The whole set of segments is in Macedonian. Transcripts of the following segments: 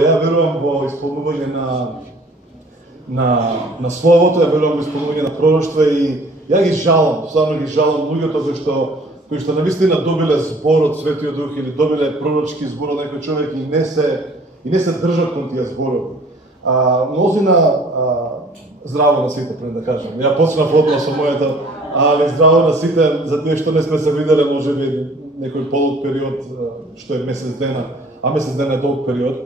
Ја верувам во исполнување на словото, ја верувам во исполнување на пророштва и ја ги жалам, стварно ги жалам луѓето кои што навистина добиле збор од Светиот Дух или добиле пророчки збор од некој човек и не се држат кон тие зборови. Мнозина здраво на сите, пред да кажам. Ја почнав одма со мојата, али здраво на сите, за тие што не сме се виделе, можеби некој полуг период, што е месец дена, а месец дена е долг период.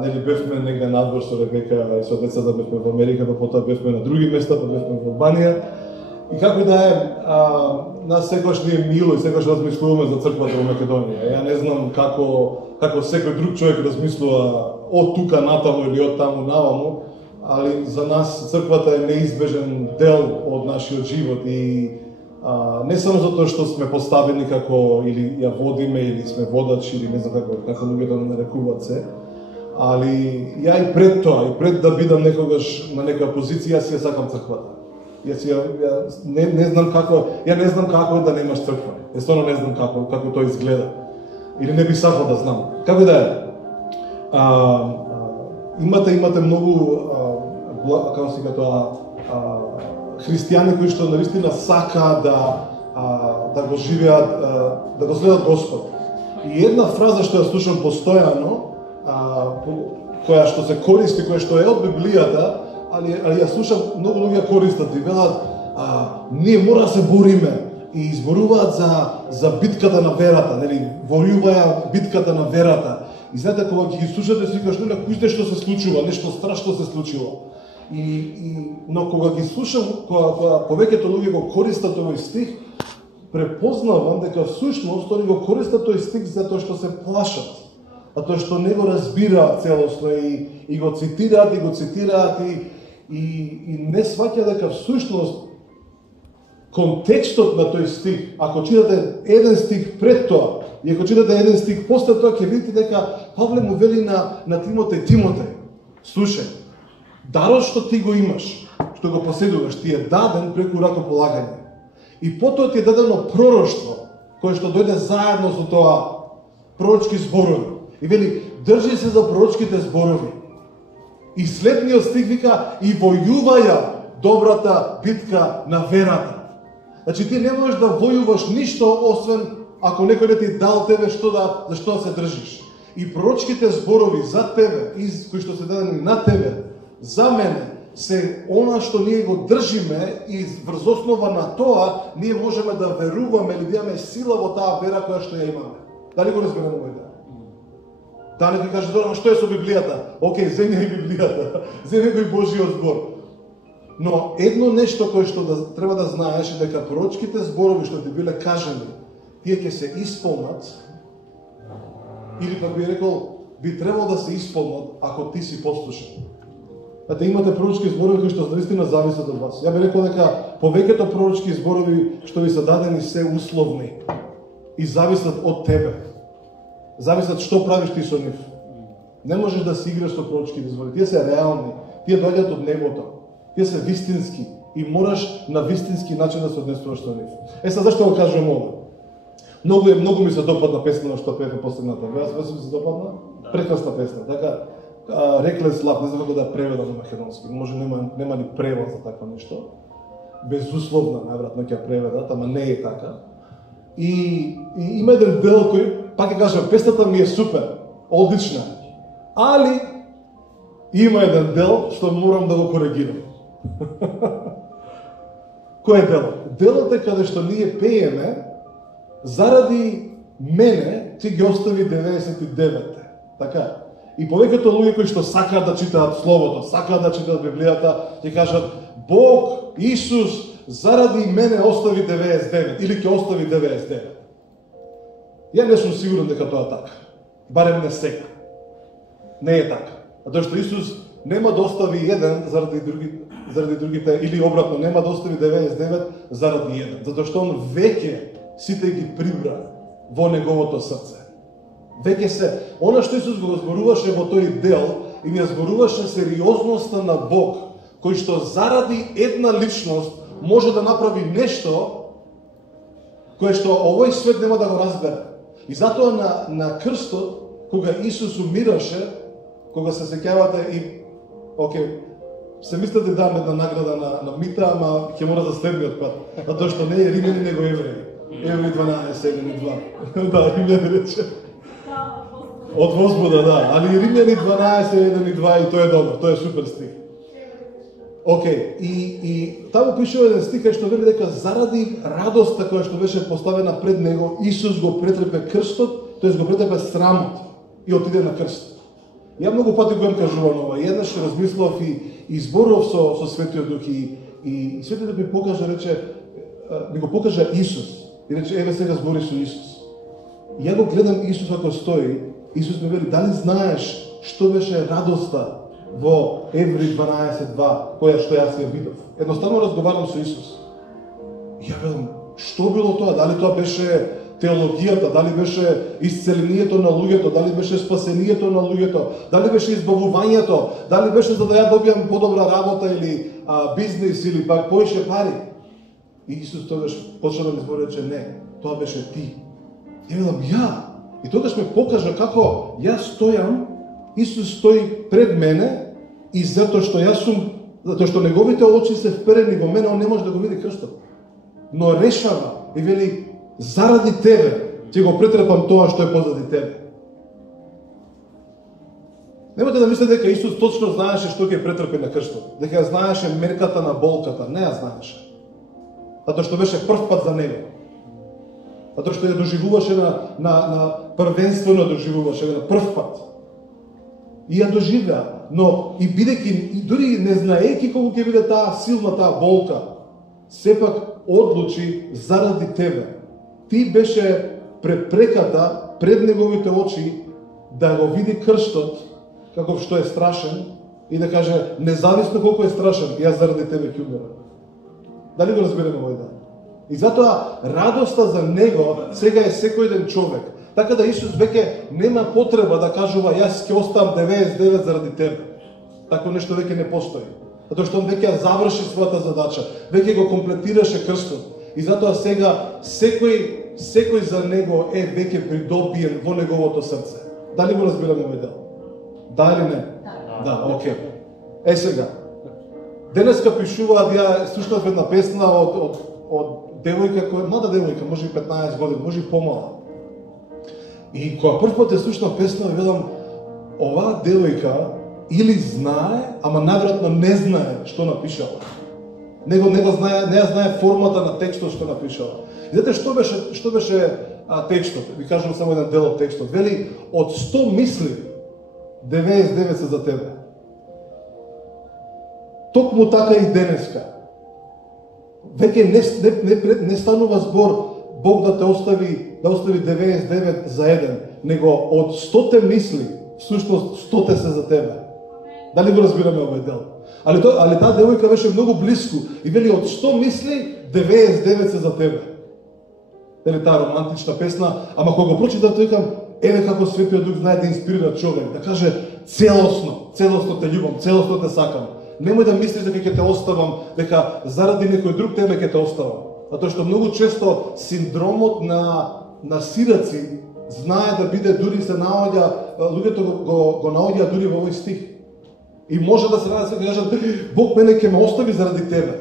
Нели бевме негде надвор со Ребека и со децата, бевме во Америка, па потоа бевме на други места, па бевме во Албанија. И како да е, нас секогаш ни е мило и секогаш размислуваме за црквата во Македонија. Ја не знам како секој друг човек размислува од тука натаму или од таму наваму, али за нас црквата е неизбежен дел од нашиот живот и не само затоа што сме поставени како или ја водиме или сме водачи или не знам како луѓето не нарекуваат се, али ја и пред тоа, и пред да бидам некогаш на нека позиција, јас ја сакам црквата. Ја не знам како да немаш црква. Ја стварно не знам како тоа изгледа. Или не би сакал да знам. Како да е? Имате многу како се тоа христијани кои што навистина сака да го живеат, да го следат Господ. И една фраза што ја слушам постојано, која што се користи, која што е од Библијата, али ја слушам многу луѓе користат и велат, ние мора да се бориме и изборуваат за битката на верата, нели, војуваја битката на верата. И знаете, кога ги слушате, си кажеш, кој што се случува, нешто страшно се случило. Но кога ги слушам, кога повеќето луѓе го користат овој стих, препознавам дека всушност они го користат тој стих затоа што се плашат. Тоа што не го разбираат целосно и го цитираат и не сваќа дека всушност контекстот на тој стих, ако читате еден стих пред тоа и ако читате еден стих после тоа, ќе видите дека Павле му вели на Тимотеј, слушај, дарот што ти го имаш, што го поседуваш, ти е даден преку ракополагање. И потоа ти е дадено пророштво, кое што дојде заедно со тоа, пророчки зборови. И вели, држи се за пророчките зборови. И следниот стих вика, и војуваја добрата битка на верата. Значи, ти не можеш да војуваш ништо, освен ако некој не ти дал тебе за што да се држиш. И пророчките зборови за тебе, кои што се дадени на тебе, за мене, се она што ние го држиме и врз основа на тоа, ние можеме да веруваме или да имаме сила во таа вера која што ја имаме. Дали го разбираме овој? Да не ти каже, што е со Библијата? Океј, земја и Библијата, земја го и Божиот збор. Но едно нешто кое што треба да знаеш е дека пророчките зборови што ти биле кажани, тие ќе се исполнат, или како би рекол, би требало да се исполнат ако ти си послушен. Знаете, имате пророчки зборови кои што наистина зависат од вас. Ја би рекол дека повеќето пророчки зборови што ви се дадени се условни и зависат од тебе. Зависат што правиш ти со нив. Не можеш да си играш со пророчките зборови. Тие се реални, тие доаѓаат од небото. Тие се вистински и мораш на вистински начин да се однесуваш со нив. Сега зашто го кажувам ова? Многу ми се допадна песна што пеевме последната. Вас ми се допадна? Прекрасна песна. Така, Реклес лав, не знам како да преведам на македонски. Може нема ни превод за такво нешто. Безусловно, најверојатно ќе преведат, ама не е така. И има еден дел кој, пак ќе кажам, песната ми е супер, одлична. Али има еден дел што морам да го коригирам. Кој е делот? Делот е каде што ние пееме, заради мене ти ги остави 99-те. Така. И повеќето луѓе кои што сакаат да читаат Словото, сакаат да читаат Библијата, ќе кажат, Бог, Исус, заради мене остави 99, или ќе остави 99. Ја не сум сигурен дека тоа е така. Барем не сега. Не е така. Затоа што Исус нема да остави еден заради другите, или обратно, нема да остави 99 заради еден. Затоа што он веќе сите ги прибра во неговото срце. Веќе се, она што Исус го зборуваше во тој дел, и ми зборуваше сериозноста на Бог, кој што заради една личност може да направи нешто кое што овој свет нема да го разбере. И затоа на крстот, кога Исус умираше, кога се сеќавате и се мислите да една награда на Мита, ама ќе мора за следниот пат. Затоа што не е римјани, него евреи. Евреи 12, 1 и 2. Да, римјани рече. Од возбуда, да. Али римјани 12, 1 и 2 и тоа е добро, тоа е супер стих. И таму пишува еден стих што вели дека заради радоста која што беше поставена пред него, Исус го претрпе крстот, тоест го претрпе срамот и отиде на крст. Ја многу пати го кажувам ова, еднаш размислав и зборував со Светиот Дух и Светиот Дух ми покажа, ми го покажа Исус. И рече, еве сега збори со Исус. И ја го гледам Исус како стои, Исус ми вели, дали знаеш што беше радоста во Евреи 12:2, која што јас ја видов? Едноставно разговарам со Исус. И ја велам, што било тоа? Дали тоа беше теологијата, дали беше исцелението на луѓето, дали беше спасението на луѓето, дали беше избавувањето, дали беше за да ја добијам подобра работа или бизнис или пак поише пари. И Исус тогаш почна да ми збори, рече, не, тоа беше ти. И велам, ја. И тогаш ме покажа како јас стојам, Исус стои пред мене и затоа што неговите очи се вперени во мене, он не може да го види крстот. Но решава и вели, заради тебе ќе го претрпам тоа што е позади тебе. Немате да мислите дека Исус точно знаеше што ќе претрпи на крстот, дека знаеше мерката на болката, не ја знаеше. Затоа што беше прв пат за него. Затоа што ја доживуваше на првенствено доживуваше на прв пат. И ја доживеа, но и бидејќи дури не знаејќи колку ќе биде таа силна таа болка, сепак одлучи заради тебе. Ти беше препреката пред неговите очи да го види крстот каков што е страшен и да каже независно колку е страшен, јас заради тебе ќе умрам. Дали го разбираме овој ден? И затоа радоста за него сега е секој ден човек. Така да Исус веќе нема потреба да кажува јас ќе оставам 99 заради тебе. Тако нешто веќе не постои. Затоа што он веќе ја заврши својата задача, веќе го комплетираше крстот. И затоа сега секој за него е веќе придобиен во неговото срце. Дали го разбираме овој дел? Да или не? Да, окей. Сега. Денеска пишуваат, ја слушнав една песна од девојка која млада девојка, може и 15 години, може и помала. И кога прв пат ја слушнав песна, велам, оваа девојка или знае, ама најверојатно не знае што напишала. Не ја знае формата на текстот што напишала. И знаете што беше текстот? Ви кажам само еден дел од текстот. Вели, од 100 мисли, 99 се за тебе. Токму така и денеска. Веќе не станува збор Бог да те остави 99 за еден, него од 100 мисли, всушност 100 се за тебе. Дали го разбираме овој дел? Али таа девојка беше многу близко и вели од 100 мисли 99 се за тебе. Дали таа романтична песна, ама кога го прочитав тој викам, еве како Светиот Дух знае да инспирира човек, да каже целосно те љубам, целосно те сакам. Немој да мислиш дека ќе те оставам, дека заради некој друг тебе ќе те оставам. Затоа што многу често синдромот на сираци знае да биде, дури се наоѓа, луѓето го наоѓа дури во овој стих. И може да се кажат, Бог мене ќе ме остави заради тебе.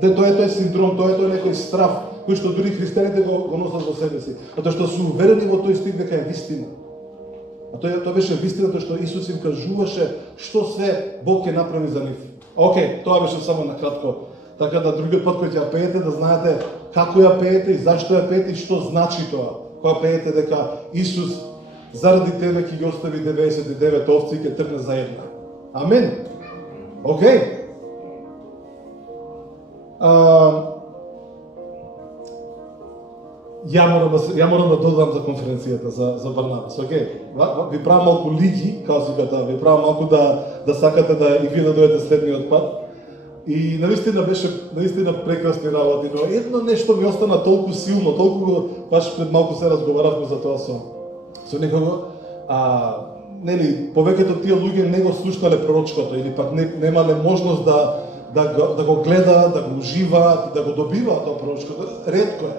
Тоа е тој синдром, тоа е тој некој страв, кој што дури христијаните го носат во себе си. Затоа што су уверени во тој стих дека е вистина. А тоа беше вистината што Исус им кажуваше што се Бог ќе направи за нив. Океј, тоа беше само на кратко. Така да другиот пат кој ќе ја пеете, да знаете како ја пеете и зашто ја пеете и што значи тоа. Кога пеете дека Исус заради тебе ќе ги остави 99 овци и ќе тргне за една. Амен. Океј. Ја морам да додам за конференцијата за Барнабас. Океј. Ви правам малку лиги, како се ката, ви правам малку да сакате да и вие да дојдете следниот пат. И наистина прекрасни работи, но едно нешто ми остана толку силно, толку баш пред малку се разговаравме за тоа со некого. Нели, повеќето тие луѓе не го слушнале пророчкото или пак немале можност да го гледаат, да го уживаат, да го добиваат тоа пророчкото. Ретко е.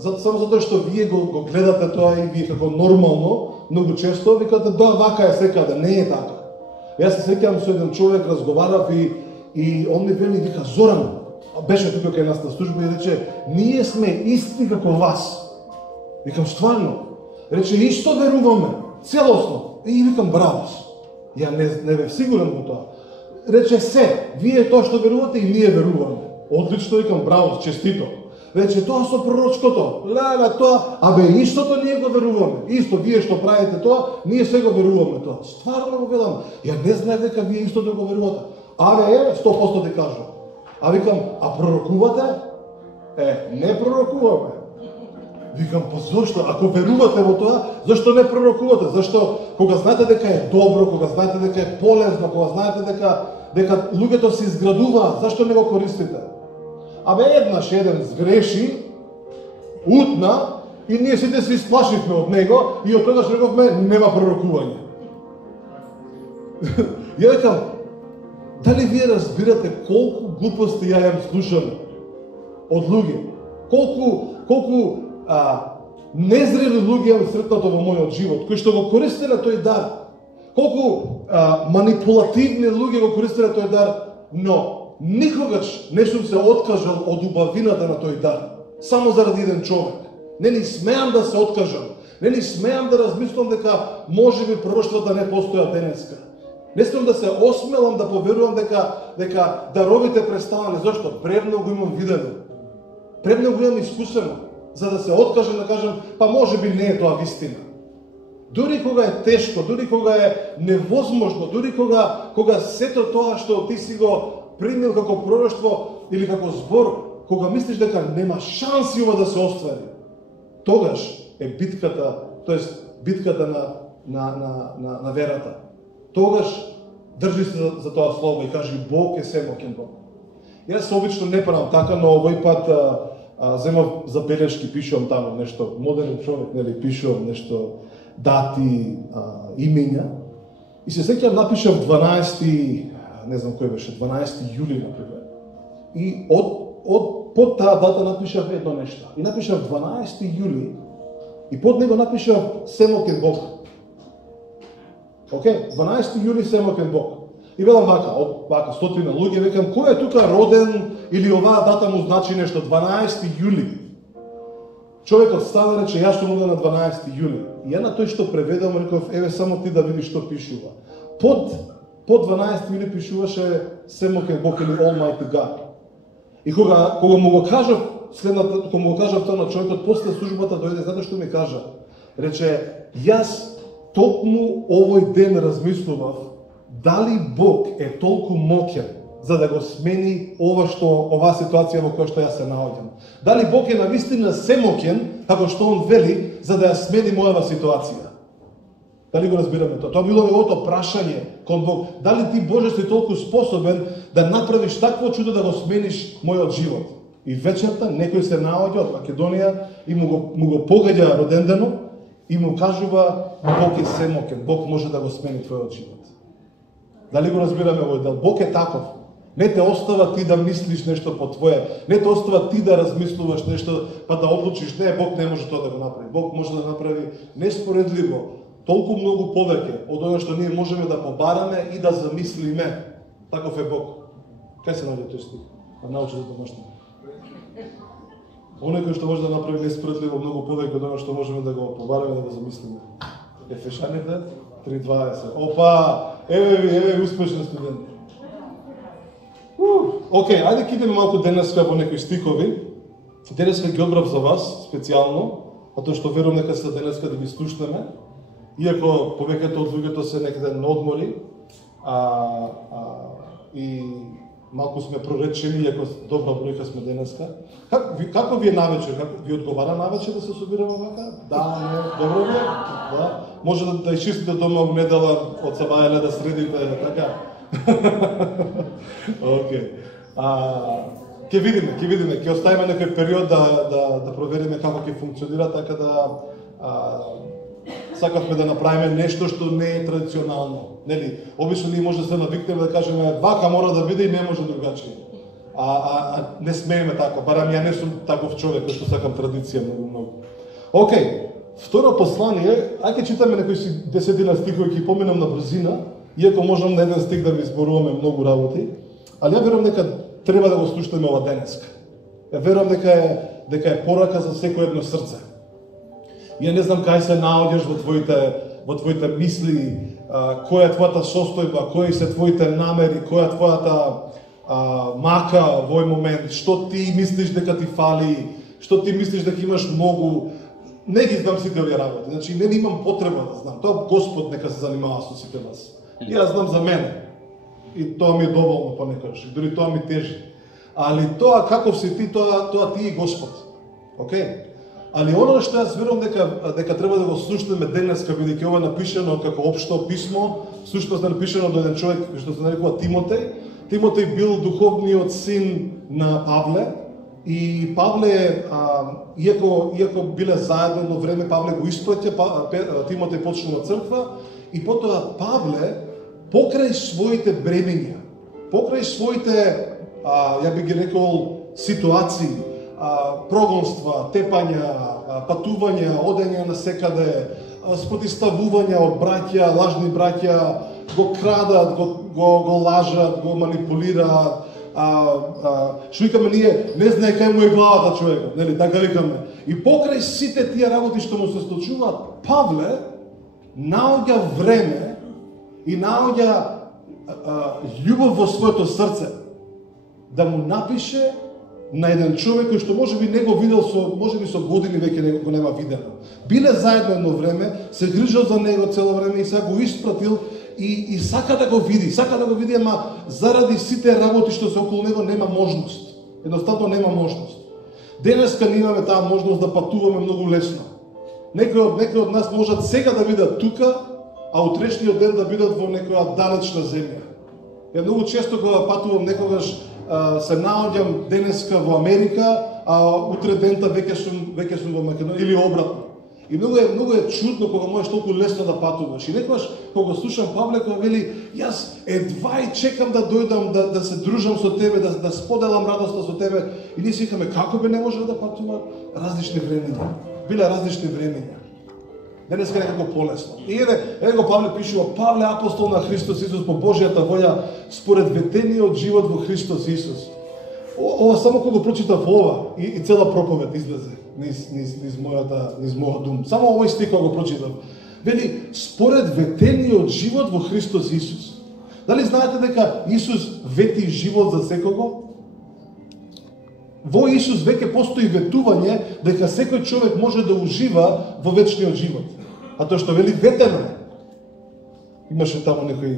само затоа што вие го гледате тоа и вие како нормално, многу често викате да вака е секаде, не е така. Јас се сеќавам со еден човек, разговарав и он ми вели, вика, Зоран, беше тука кај нас на служба и рече, ние сме исти како вас. Викам, стварно? Рече, исто веруваме, целосно. И викам, браво. Ја не бев сигурен во тоа. Рече, вие тоа што верувате и ние веруваме. Одлично, викам, браво, честито. Рече, тоа со пророчкото, тоа, истото ние го веруваме. Исто, вие што правите тоа, ние се го веруваме тоа. Стварно го велам, ја не знаев дека вие исто да го верувате. 100% ти кажам. Викам, пророкувате? Не пророкуваме. Викам, зашто? Ако верувате во тоа, зашто не пророкувате? Зашто, кога знаете дека е добро, кога знаете дека е полезно, кога знаете дека луѓето се изградуваат, зашто не го користите? Еднаш еден сгреши, утна, и ние сите се исплашивме од него, и од тогаш рековме, нема пророкување. Ја рекам, дали вие разбирате колку глупости ја јам слушам од луѓе? Колку незрели луѓе јам сретнато во мојот живот, кои што го користеле тој дар. Колку манипулативни луѓе го користеле тој дар, но никогаш не сум се откажал од убавината на тој дар. Само заради еден човек. Не ни смеам да се откажам. Не ни смеам да размислам дека можеби пророштвата не постојат денеска. Не смеам да се осмелам да поверувам дека даровите престанале. Зошто? Премногу имам видено. Премногу имам искусено. За да се откажам да кажам, можеби не е тоа вистина. Дури кога е тешко, дури кога е невозможно, дури кога сето тоа што ти си го примил како пророштво или како збор, кога мислиш дека нема шанси ова да се оствари, тогаш е битката, битката на верата. Тогаш држи се за тоа слово и кажи Бог е семоќен Бог. Јас обично не правам така, но овој пат земав забелешки, пишувам таму нешто, модерен човек, нели, пишувам нешто, дати, имења. И се сеќавам, напишав 12, не знам кој беше, 12 јули, например. И под таа дата напишав едно нешто. И напишав 12 јули и под него напишав семоќен Бог. 12 јули семоќен Бог. И велам вака, стотина луѓе, викам, кој е тука роден или оваа дата му значи нешто, 12 јули. Човекот стана рече, јас сум роден на 12 јули. И ја на тој што преведам, реков, само ти да видиш што пишува. Под 12 јули пишуваше семоќен Бог или Almighty God. И кога му го кажав, тоа на човекот, после службата дојде, знаете што ми кажа? Рече, јас токму овој ден размислував дали Бог е толку моќен за да го смени оваа ситуација во која што јас се наоѓам. Дали Бог е навистина семоќен, како што он вели, за да ја смени мојава ситуација. Дали го разбираме тоа? Тоа било неговото прашање кон Бог. Дали ти, Боже, си толку способен да направиш такво чудо да го смениш мојот живот? И вечерта некој се наоѓа од Македонија и му го погаѓа родендено и му кажува Бог е семоќен, Бог може да го смени твојот живот. Дали го разбираме овој дел? Бог е таков. Не те остава ти да мислиш нешто по твое, не те остава ти да размислуваш нешто, па да одлучиш, не, Бог не може тоа да го направи. Бог може да направи неспоредливо, толку многу повеќе од оно што ние можеме да побараме и да замислиме. Таков е Бог. Кај се наоѓа тој стих? Научи за домашно. Оној кој што може да направи неспоредливо многу повеќе од оно што можеме да го побараме, да го замислиме. Ефешаните 3:20. Опа! Еве успешен студент. Океј, ајде ќе идеме малку денеска во некои стихови. Денеска ги одбрав за вас специјално, затоа што верувам дека се денеска да ги слушнеме. Иако повеќето од луѓето се некаде на одмори, и малку сме проречени, иако добра бројка сме денеска. Како ви е навечер? Како ви одговара навечер да се собираме вака? Да, не, добро ви е? Да. Може да изчистите дома во недела од сабајале да средите, така? Океј. Ќе видиме, ќе оставиме некој период да провериме како ќе функционира, така да сакавме да направиме нешто што не е традиционално. Нели, обично ние може да се навикнеме да кажеме вака мора да биде и не може другачи. не смееме така, барам ја не сум таков човек кој што сакам традиција многу. Океј, второ послание, ајде читаме некои си 10 стихови, ќе поминам на брзина, иако можам на еден стих да ви зборуваме многу работи, али ја верувам дека треба да го слушнеме ова денеска. Ја верувам дека е порака за секој едно срце. Ја не знам кај се наоѓаш во твоите мисли, која е твојата состојба, кои се твоите намери, која е твојата мака во овој момент, што ти мислиш дека ти фали, што ти мислиш дека имаш многу. Не ги знам сите овие работи, значи не имам потреба да знам. Тоа Господ нека се занимава со сите вас. И јас знам за мене. И тоа ми е доволно понекогаш, и дури тоа ми тежи. Али тоа каков си ти, тоа ти и Господ. Океј? Али оно што јас верувам дека треба да го слушнеме денеска, бидејќи ова е напишано како општо писмо, всушност е напишано до еден човек што се нарекува Тимотеј. Тимотеј бил духовниот син на Павле, и Павле, иако биле заедно едно време, Павле го испраќа, Тимотеј почнува црква, и потоа Павле, покрај своите бремења, покрај своите, ја би ги рекол, ситуации, прогонства, тепања, патувања, одење на секаде, спротивставувања од браќа, лажни браќа, го крадат, го лажат, го манипулираат, што викаме ние, не знае кај му е главата човекот, нели, така викаме. И покрај сите тие работи што му се случуваат, Павле наоѓа време и наоѓа љубов во своето срце да му напише на еден човек кој што можеби не го видел со години веќе го нема видено. Биле заедно едно време, се грижал за него цело време и сега го испратил и сака да го види, ама заради сите работи што се околу него нема можност. Едноставно нема можност. Денеска ние имаме таа можност да патуваме многу лесно. Некои од нас можат сега да бидат тука, а утрешниот ден да бидат во некоја далечна земја. Ја многу често кога патувам некогаш се наоѓам денеска во Америка, а утре дента веќе сум во Македонија или обратно. И многу е чудно кога можеш толку лесно да патуваш. И некогаш кога слушам Павле кога вели јас едва и чекам да дојдам да се дружам со тебе, да споделам радоста со тебе, и ние си викаме како би не можело да патува различни времења. Биле различни времења. Денеска е некако полесно. И еве го Павле пишува, Павле апостол на Христос Исус по Божјата волја според ветениот живот во Христос Исус. Ова само кога го прочитав ова и цела проповед излезе низ мојот дум. Само овој стих кога го прочитав. Вели според ветениот живот во Христос Исус. Дали знаете дека Исус вети живот за секого? Во Исус веќе постои ветување дека секој човек може да ужива во вечниот живот. А тоа што вели ветено. Имаше таму некој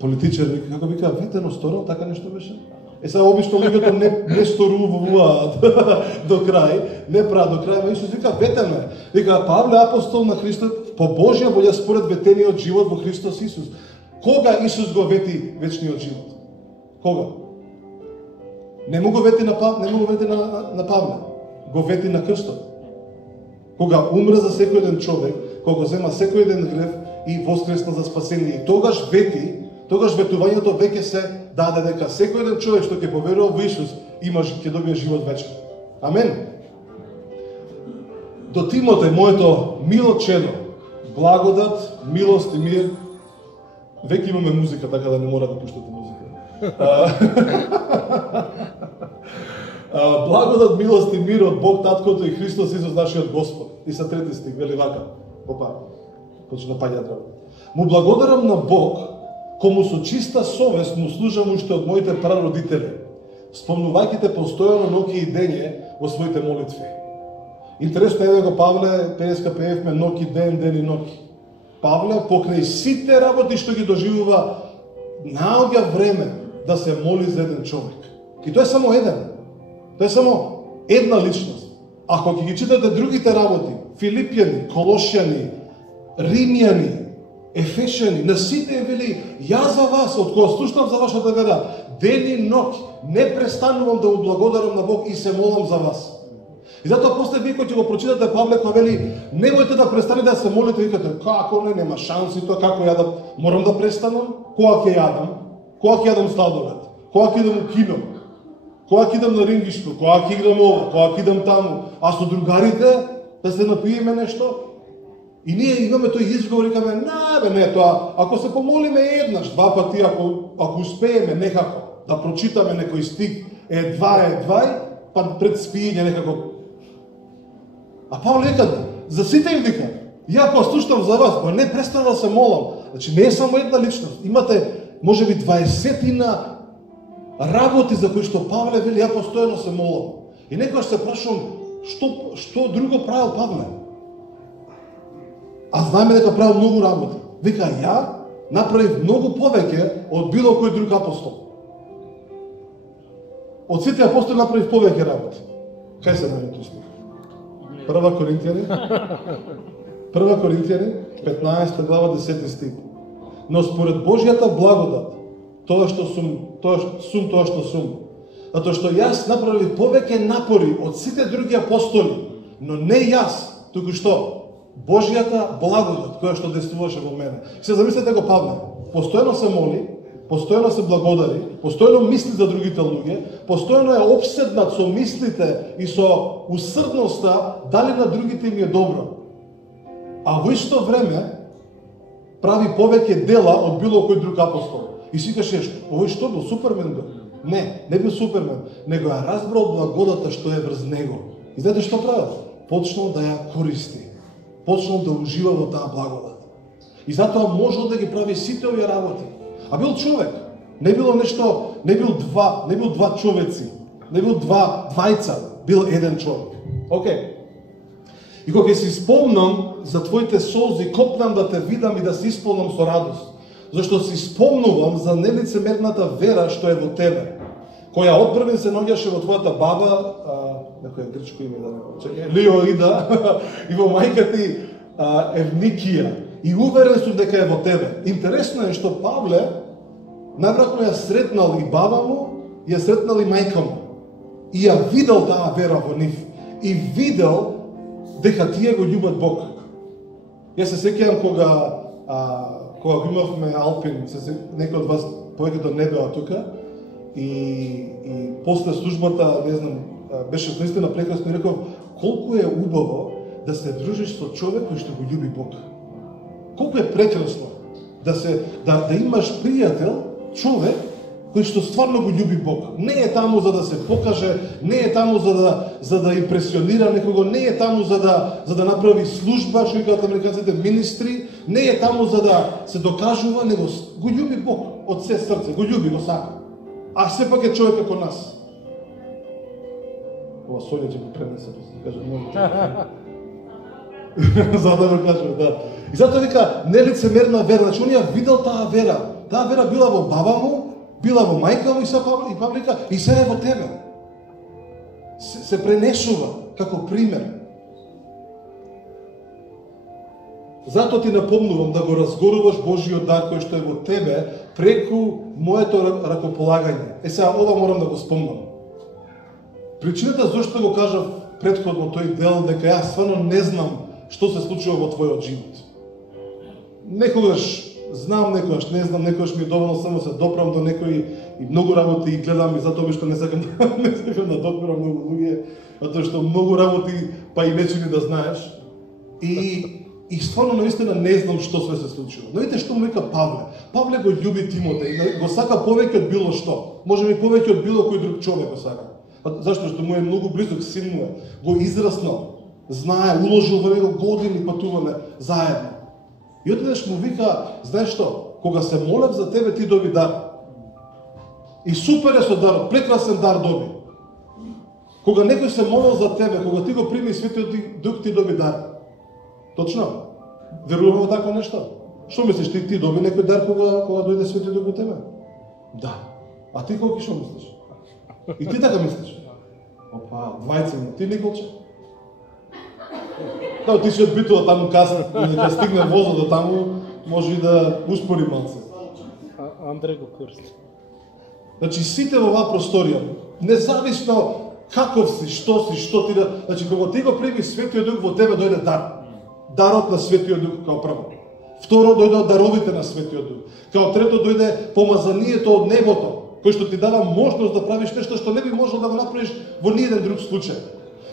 политичар, како вика, ветено сторил, така нешто беше? Сега обично луѓето не сторуваат до крај, не прават до крај, но Исус вика ветено. Вика Павле апостол на Христос по Божја волја според ветениот живот во Христос Исус. Кога Исус го вети вечниот живот? Кога? Не му го вети на Павле, го вети на крстот. Кога умре за секој еден човек, кога зема секој еден грев и воскресна за спасение. И тогаш ветувањето веќе се даде дека секој еден човек што ќе поверува во Исус ќе добие живот вечен. Амен. До Тимотеј, моето мило чедо, благодат, милост и мир. Веќе имаме музика, така да не мора да пуштате музика. Благодат, милост и мир од Бог Таткото и Христос Исус нашиот Господ. И са трети стих, вели вака. Опа, почна паѓа дрво. Му благодарам на Бог, кому со чиста совест му служам уште од моите прародители, спомнувајќите постојано ноќи и дење во своите молитви. Интересно е го Павле, песка пеевме ноќи ден и ноќи. Павле покрај сите работи што ги доживува, наоѓа време да се моли за еден човек. И тој е само еден. Тој е само една личност. Ако ќе ги читате другите работи, Филипјани, Колошјани, Римјани, Ефешани, на сите е вели, јас за вас, од кога слушнав за вашата вера, ден и ноќ, не престанувам да му благодарам на Бог и се молам за вас. И затоа после вие кои ќе го прочитате Павле кој вели, немојте да престанете да се молите, викате, како нема шанси тоа, како ја да морам да престанам, кога ќе јадам сладолед, кога ќе идам у кино. Кога ќе идам на рингишко, кога ќе играм ова, кога ќе идам таму, а со другарите да се напиеме нешто. И ние имаме тој изговор и кажеме, не, тоа, ако се помолиме еднаш, два пати, ако успееме некако да прочитаме некој стих, едва, па пред спиење некако. А Павле вика, за сите им вика, ја кога слушам за вас, па не престана да се молам. Значи не е само една личност, имате можеби 20 работи за кои што Павле вели, ја постојано се молам. И некојаш се прашувам, што друго правил Павле? А знаеме дека правил многу работи. Вика, ја направив многу повеќе од било кој друг апостол. Од сите апостоли направив повеќе работи. Кај се најде тој стих? 1 Коринтијани, 15 глава, 10 стих. Но според Божјата благодат, тоа што сум. Затоа што јас направив повеќе напори од сите други апостоли, но не јас, туку што Божјата благодат која што действуваше во мене. Се замислете го Павле, постојано се моли, постојано се благодари, постојано мисли за другите луѓе, постојано е опседнат со мислите и со усрдноста дали на другите им е добро. А во исто време прави повеќе дела од било кој друг апостол. И си кажеш, овој што бил Супермен бил? Не бил Супермен, него ја разбрал благодата што е врз него. И знаете што прави? Почнал да ја користи. Почнал да ужива во таа благодат. И затоа можел да ги прави сите овие работи. А бил човек. Не било нешто, не бил два човеци, не бил двајца, бил еден човек. Океј. И кога си спомнам за твоите солзи, копнам да те видам и да се исполнам со радост. Зашто си спомнувам за нелицемерната вера што е во тебе, која одпрвен се наоѓаше во твојата баба, некој грчко име да не чекај, Лиоида, и во мајка ти Евникија. И уверен сум дека е во тебе. Интересно е што Павле најверојатно ја сретнал и баба му, ја сретнал и мајка му. И ја видел таа вера во нив. И видел дека тие го љубат Бог. Јас се сеќавам кога го имавме Алпин, некој од вас повеќето не беа тука, и после службата, не знам, беше наистина прекрасно и реков, колку е убаво да се дружиш со човек кој што го љуби Бог. Колку е прекрасно да имаш пријател, човек кој што стварно го љуби Бог. Не е таму за да се покаже, не е таму за да импресионира некого, не е таму за да направи служба, што викаат американците министри, не е таму за да се докажува, него го љуби Бог од се срце, го љуби, го сака. А сепак е човек како нас. Ова Соня ќе го пренесе, да се каже многу. За да го кажем, да. И затоа вика нелицемерна вера, значи он ја видел таа вера. Таа вера била во баба му, била во мајка му и Павле вика и сега е во тебе. Се пренесува како пример. Затоа ти напомнувам да го разгоруваш Божиот дар кој што е во тебе преку моето ракополагање. Сега ова морам да го спомнам. Причината зашто го кажав претходно тој дел дека јас стварно не знам што се случува во твојот живот. Некогаш знам, некогаш не знам, некогаш ми е доволно само се допрам до некои и многу работи и гледам и затоа што не сакам да допирам многу луѓе, затоа што многу работи па и нечени да знаеш. И стварно наистина не знам што све се случува. Но видите што му вика Павле. Павле го љуби Тимотеј, го сака повеќе од било што. Можеби повеќе од било кој друг човек го сака. Зашто што му е многу близок, син му е, го израснал, знае, уложил во него години патуваме заедно. И одеднаш му вика, знаеш што, кога се молев за тебе, ти доби дар. И супер е со дарот, прекрасен дар доби. Кога некој се молил за тебе, кога ти го прими Светиот Дух, ти доби дар. Точно? Веруваме во такво нешто? Што мислиш, ти доби некој дар кога дојде Светиот Дух во тебе? Да. А ти колки што мислиш? И ти така мислиш? Опа, двајца има. Ти Николче? Да, ти си одбитува таму касна, да стигне возот до таму, може и да успори малце. Андре го користи. Значи, сите во оваа просторија, независно каков си, што ти да... Значи, кога ти го прими Светиот Дух, во тебе дојде дар. Дарот на Светиот Дух, као прво. Второ, дојде даровите на Светиот Дух. Као трето, дојде помазанието од небото. кој што ти дава можност да правиш нешто што не би можел да го направиш во ниеден друг случај.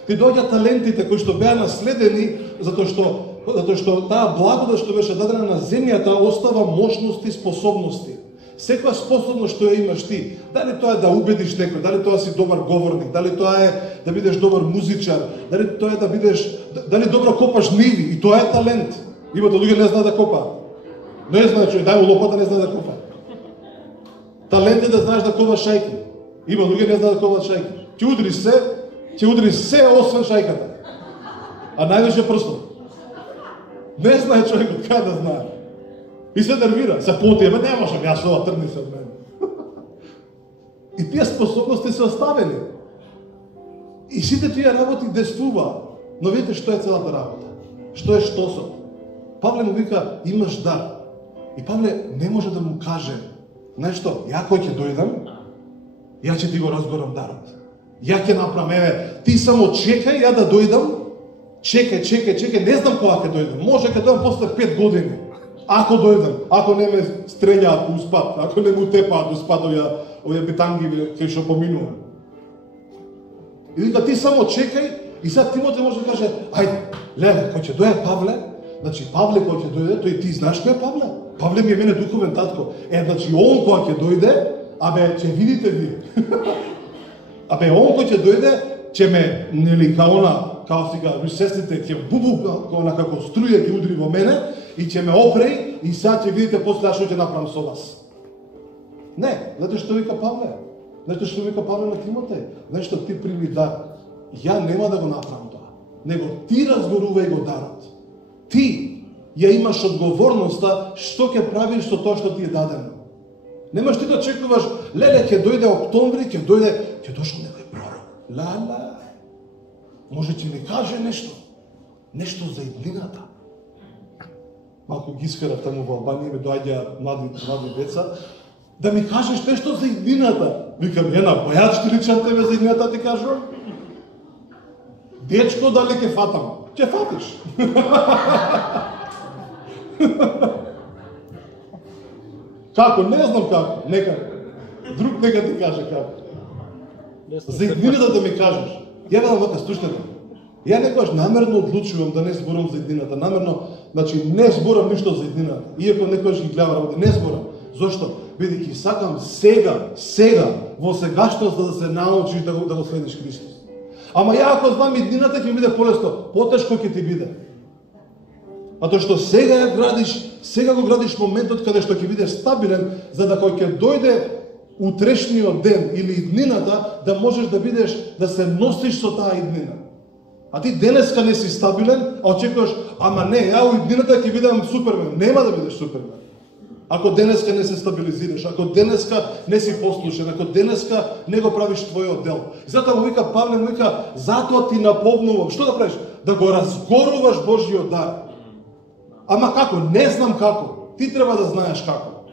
Ти доаѓа талентите кои што беа наследени затоа што таа благодат што беше дадена на земјата остава можности и способности. Секоја способност што ја имаш ти, дали тоа е да убедиш некој, дали тоа си добар говорник, дали тоа е да бидеш добар музичар, дали тоа е да бидеш, дали добро копаш ниви, и тоа е талент. Имате луѓе не знаат да копаат. Не знаат што дај лопата, не знаат да копаат. Талент е да знаеш да коваш шајки. Има луѓе не знаат да коваш шајки. Ќе удри се освен шајката. А највише прстот. Не знае човекот кај да знае. И се нервира, се поти, не можам, јас ова трни се од мене. И тие способности се оставени. И сите тие работи действуваат. Но видите што е целата работа. Што е штосот. Павле му вика, имаш дар. И Павле не може да му каже, знаеш што, ја кој ќе дојдам, ја ќе ти го разгорам дарот. Ја ќе направам, ти само чекај, ја да дојдам, чекај, не знам кога ќе дојдам. Може ќе дојдам после 5 години. Ако дојдам, ако не ме стрелјаат по успат, ако не му тепаат успат овие битанги кај што поминувам. И вика, ти само чекај, и сега Тимоте може да каже, ајде, леле, кој ќе дојде Павле, значи Павле кој ќе дојде, тој ти знаеш кој е Павле? Павле ми е мене духовен татко. Значи он кој ќе дојде, ќе видите ви. Он кој ќе дојде, ќе ме, нели, као сега, сестрите, ќе бубу, како струја ќе удри во мене, и ќе ме опре, и сега ќе видите после што ќе направам со вас. Не, знаете што вика Павле? Знаете што вика Павле на Тимотеј? Знаеш што, ти прими дар. Ја нема да го направам тоа. Него ти разгорувај го дарот. Ти ја имаш одговорноста што ќе правиш со тоа што ти е дадено. Немаш ти да очекуваш, леле, ќе дојде октомври, ќе дошол некој пророк. Ла. Може ќе ми каже нешто за иднината. Малку ги искарав таму во Албанија, ми доаѓа млади деца, да ми кажеш нешто за иднината. Викам, на бојач ти личам тебе за иднината, ти кажувам? Дечко, дали ќе фатам? Ќе фатиш. Како? Не знам како. Нека. Друг нека ти каже како. За иднината да ми кажеш. Ја ведам вака, слушнете. Ја некојаш намерно одлучувам да не зборам за иднината. Намерно, значи, не зборам ништо за иднината. Иако некојаш ги гледам работи, не зборам. Зошто? Бидејќи сакам сега, во сегашност да се научиш да го следиш Христос. Ама ја ако знам иднината, ќе ми биде полесно, потешко ќе ти биде. А тоа што сега го градиш моментот каде што ќе бидеш стабилен, за да кој ќе дојде утрешниот ден или иднината, да можеш да се носиш со таа иднина. А ти денеска не си стабилен, а очекуваш, ама не, ја у иднината ќе бидам супермен. Нема да бидеш супермен. Ако денеска не се стабилизираш, ако денеска не си послушен, ако денеска не го правиш твојот дел. И затоа му вика Павле, му вика, затоа ти наповнувам. Што да правиш? Да го разгоруваш Божјиот дар. Ама како? Не знам како. Ти треба да знаеш како.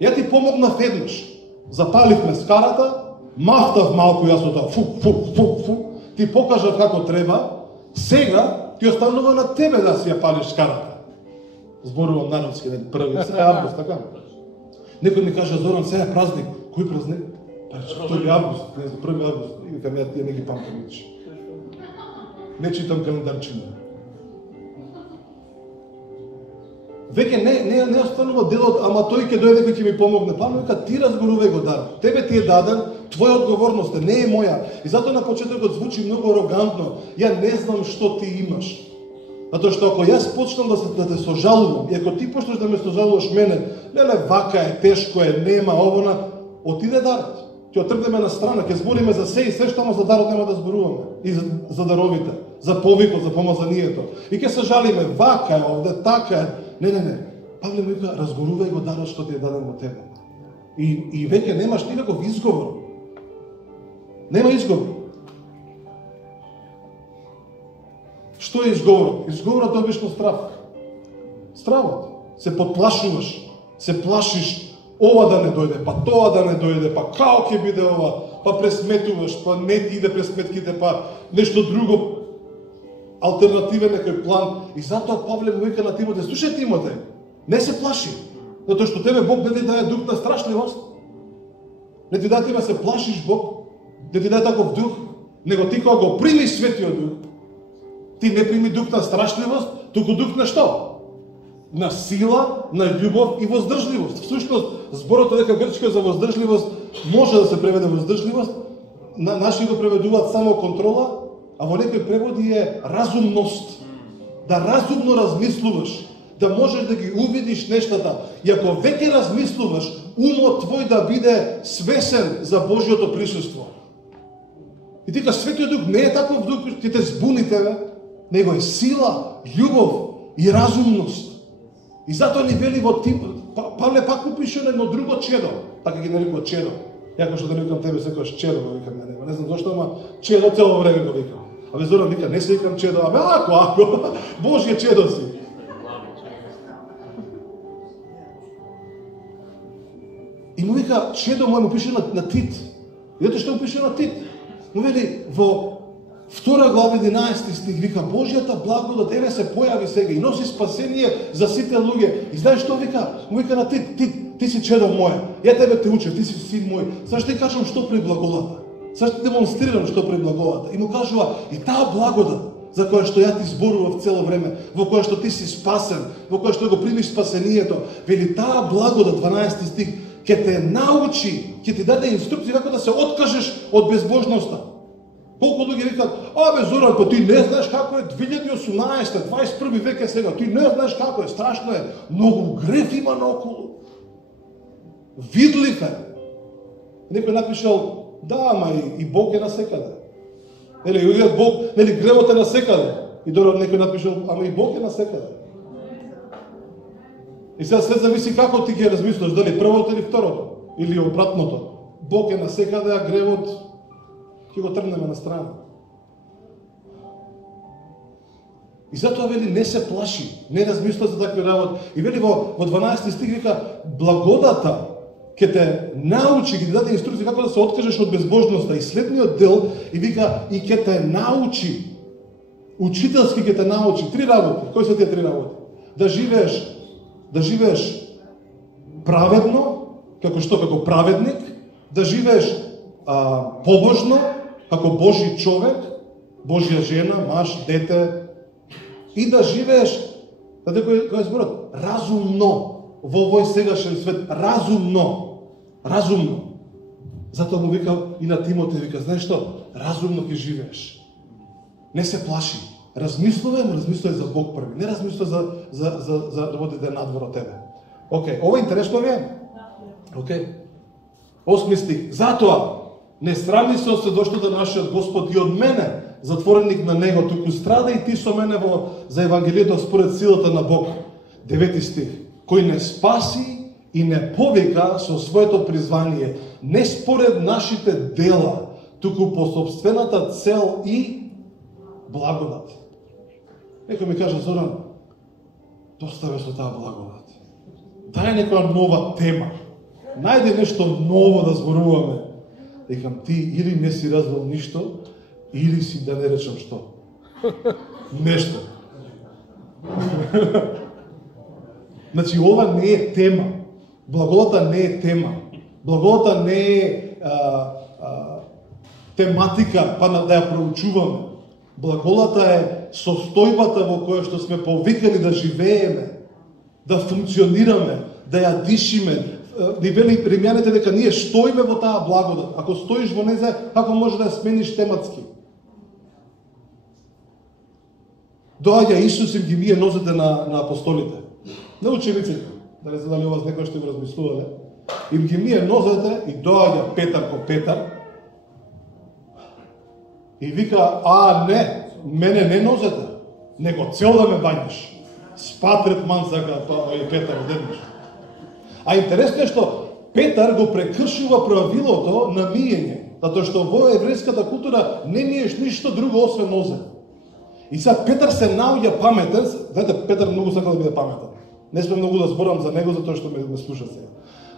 Ја ти помогнав еднаш. Запаливме скарата, мафтав малку јас од тоа, ти покажав како треба, сега ти останува на тебе да си ја палиш скарата. Зборувам народски ден, 1 август, така? Некој ми каже, Зоран, сега е празник. Кој празник? 2 август, не знам, 1 август. И викам, ја тие не ги памтам веќе. Не читам календарчина. Веќе не останува делот, ама тој ќе дојде кој ќе ми помогне. Павле вика, ти разгорувај го дар. Тебе ти е даден, твоја одговорност е, не е моја. И затоа на почетокот звучи многу арогантно. Ја не знам што ти имаш. Затоа што ако јас почнам да те сожалувам, и ако ти почнеш да ме сожалуваш мене, леле, вака е, тешко е, нема, овона, отиде дарот. Ќе отргнеме на страна, ќе збориме за се и се што, ама за дарот нема да зборуваме. И за даровите, за повикот, за помазанието. И ќе се жалиме, вака е овде, така е. Не. Павле му вика, разгорувај го дарот што ти е даден од тебе. И веќе немаш никаков изговор. Нема изговор. Што е изговорот? Изговорот е обично страв. Стравот. Се подплашуваш, се плашиш, ова да не дојде, па тоа да не дојде, па као ќе биде ова, па пресметуваш, па не иде пресметките, па нешто друго, алтернативен некој план. И затоа Павле му вика на Тимотеј, слушај Тимотеј, не се плаши, затоа што тебе Бог не ти даде дух на страшливост, Не ти даде тебе се плашиш Бог, не ти даде таков дух, него ти кога го примиш Светиот Дух, ти не прими дух на страшливост, туку дух на што? На сила, на љубов и воздржливост. Всушност, зборот дека грчко за воздржливост може да се преведе воздржливост, наши го преведуваат само контрола, а во некои преводи е разумност. Да разумно размислуваш, да можеш да ги увидиш нештата. И ако веќе размислуваш, умот твој да биде свесен за Божјото присуство. И ти Светиот Дух не е таков дух кој те збуни тебе, него е сила, љубов и разумност. И затоа ни вели во Павле пак упише едно друго чедо, така ги нарекува чедо. Јако што да викам тебе секојаш чедо го викам на него. Не знам зашто, ама чедо цело време го викам. Абе Зоран вика, не се викам чедо, абе ако, Божје чедо си. И му вика, чедо мој му пише на Тит. И ето што му пише на Тит. Му вели, во 2 глава 11 стих, вика, Божјата благодат еве се појави сега и носи спасение за сите луѓе. И знаеш што вика? Му вика на Тит, ти си чедо моје, ја тебе те учев, ти си син мој. Сега ще ти кажам што при благодата. Сега ще демонстрирам што при благодата. И му кажува, и таа благодат, за која што ја ти зборував цело време, во која што ти си спасен, во која што го примиш спасението, вели таа благодат, 12 стих, ќе те научи, ќе ти даде инструкции како да се откажеш од безбожноста. Колку луѓе викаат, абе Зоран, па ти не знаеш како е 2018, 21 век е сега, ти не знаеш како е, страшно е, многу греф има наоколу. Видлив е. Некој напишал, да, ама и Бог е насекаде. Нели, Бог, нели, гревот е насекаде. И дорог некој напишал, ама и Бог е насекаде. И сега се зависи како ти ги размислиш, дали првото или второто, или обратното. Бог е насекаде, а гревот ќе го тргнеме на страна. И затоа вели не се плаши, не размисля за такви работи. И вели во 12 стих вика благодата ќе те научи, ќе ти даде инструкции како да се откажеш од безбожноста. И следниот дел и вика и ќе те научи. Учителски ќе те научи 3 работи. Кои се тие 3 работи? Да живееш праведно, како што, како праведник, да живееш побожно, како Божи човек, Божја жена, маж, дете, и да живееш, кој е зборот, разумно, во овој сегашен свет, разумно. Затоа му вика и на Тимоте, вика, знаеш што, разумно ќе живееш. Не се плаши. Размислувај за Бог први. Не размислувај за работите надвор од тебе. Океј, ова интересно ви е? Океј. 8 стих. Затоа не срами се од сведоштвото на нашиот Господ и од мене, затвореник на Него, туку страда и ти со мене за Евангелието според силата на Бог. 9 стих. Кој не спаси и не повика со своето призвание, не според нашите дела, туку по собствената цел и благодат. Некој ми каже, Зоран, доставе со таа благодат. Дај некоја нова тема. Најде нешто ново да зборуваме. Викам, ти или не си разбрал ништо, или си, да не речам што. Нешто. Значи, ова не е тема. Благодата не е тема. Благодата не е тематика, па да ја проучуваме. Благодата е состојбата во која што сме повикани да живееме, да функционираме, да ја дишиме. Ни вели римјаните дека ние стоиме во таа благодат. Ако стоиш во неја, како може да ја смениш тематски? Доаѓа Исус и ги мие нозете на апостолите. На учениците. Да не знам дали ова некој што го размислувале. Им ги мие нозете и доаѓа Петар ко Петар. И вика, не, мене не нозете, него цел да ме бањаш. Спа третман сака Петар одеднаш. А интересно е што Петар го прекршува правилото на миење, затоа што во еврејската култура не миеш ништо друго освен нозе. И сега Петар се наоѓа паметен, знаете, Петар многу сакал да биде паметен. Не сме многу да зборам за него затоа што ме слуша сега.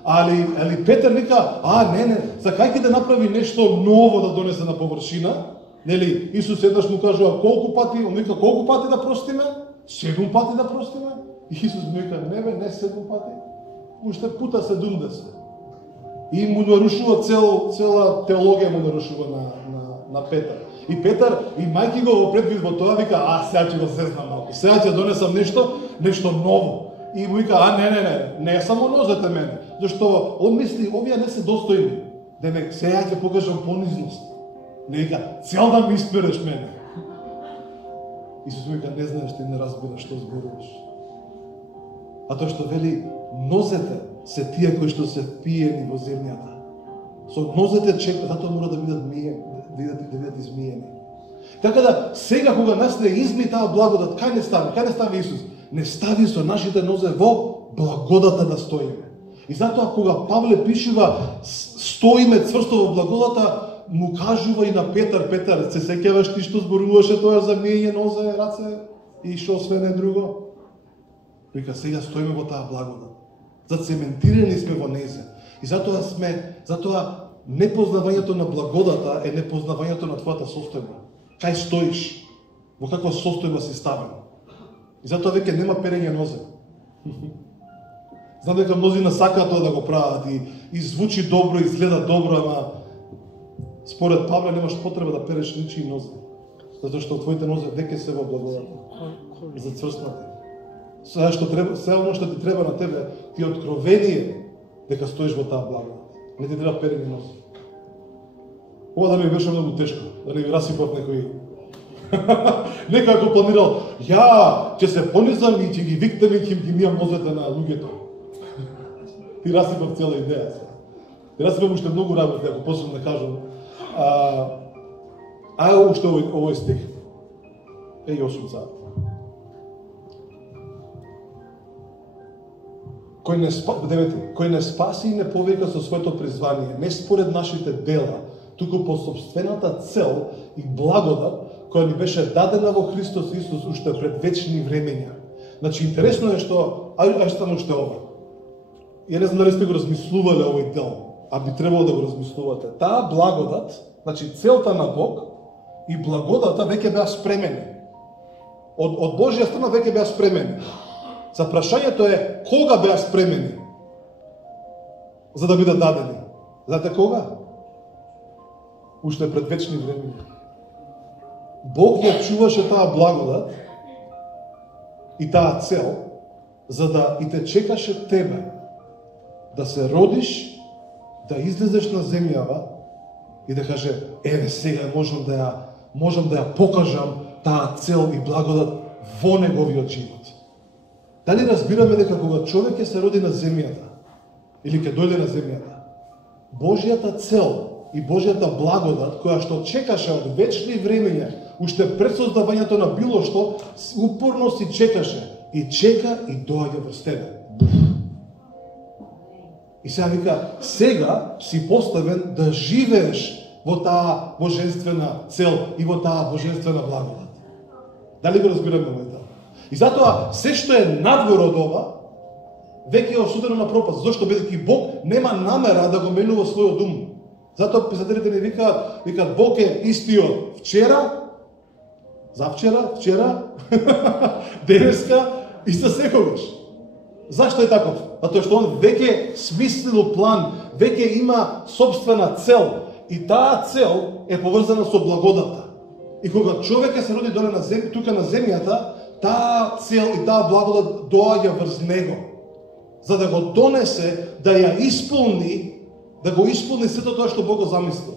Али Петар вика, не, сакајќи да направи нешто ново да донесе на површина, нели, Исус еднаш му кажува колку пати, он вика колку пати да простиме? 7 пати да простиме? И Исус му вика, не 7 пати, уште пута 70. И му нарушува цела теологија му нарушува на Петар. И Петар, имајќи го во предвид во тоа, вика, сега ќе го зезнам малку, сега ќе донесам нешто ново. И му вика, не само нозете мене, зашто он мисли, овие не се достојни, дека сега ќе покажам понизност. Не вика, цел да ми испереш мене. Исус му вика, не знаеш, ти не разбираш што зборуваш. А тоа што вели, нозете се тие кои што се впиени во земјата. Со нозете чекаат, затоа мора да бидат измиени. Така да, сега кога нас не изми таа благодат, кај не стави Исус? Не стави со нашите нозе во благодата да стоиме. И затоа кога Павле пишува стоиме цврсто во благодата, му кажува и на Петар, се сеќаваш ти што зборуваше тоа за миење нозе, раце и што све не друго? Вика, сега стоиме во таа благодат. Зацементирани сме во незе. И затоа непознавањето на благодата е непознавањето на твојата состојба. Кај стоиш? Во каква состојба си ставен? И затоа веќе нема перење нозе. Знам дека мнозина сакаат тоа да го прават и звучи добро, изгледа добро, ама според Павле немаш потреба да переш ничии нозе. Затоа што твоите нозе веќе се во благодата. Зацврснати. Се оно што ти треба на тебе, ти откровение дека стоиш во таа благодат. Не ти треба перени нозе. Ова да ми беше многу тешко, да не ви расипав некој. Некој ако планирал, ќе се понизам и ќе ги виктам и ќе ги мијам нозете на луѓето. Ти расипав цела идеја. Ти расипав уште многу работи, ако посебно да кажам. Ајде уште овој стих. 8 сати. Кој не спаси и не повика со своето призвание, не според нашите дела, туку по собствената цел и благодат, која ни беше дадена во Христос Исус уште пред вечни времења. Значи, интересно е што, само уште ова. Ја не знам дали сте го размислувале овој дел, а би требало да го размислувате. Таа благодат, значи целта на Бог и благодата веќе беа спремени. Од Божја страна веќе беа спремени. За прашањето е кога беа спремени за да бидат дадени. Знаете кога? Уште пред вечни времења. Бог ја чуваше таа благодат и таа цел за да и те чекаше тебе да се родиш, да излезеш на земјава и да каже, еве сега можам да ја покажам таа цел и благодат во неговиот живот. Дали разбираме дека кога човек ќе се роди на земјата или ќе дојде на земјата, Божјата цел и Божјата благодат која што чекаше од вечни времења, уште пред создавањето на било што, упорно си чекаше и чека и доаѓа врз тебе. И сега вика, сега си поставен да живееш во таа божествена цел и во таа божествена благодат. Дали го разбираме овој? И затоа, се што е надвор од ова, веќе е осудено на пропаст. Зошто? Бидејќи Бог нема намера да го менува својот ум. Затоа писателите ни викаат Бог е истиот вчера, завчера, вчера, денеска и за секогаш. Зашто е таков? Затоа што он веќе смислил план, веќе има собствена цел и таа цел е поврзана со благодата. И кога човек се роди доле на тука на земјата, таа цел и таа благодат доаѓа врз него, за да го донесе, да ја исполни, да го исполни сето тоа што Бог го замислил.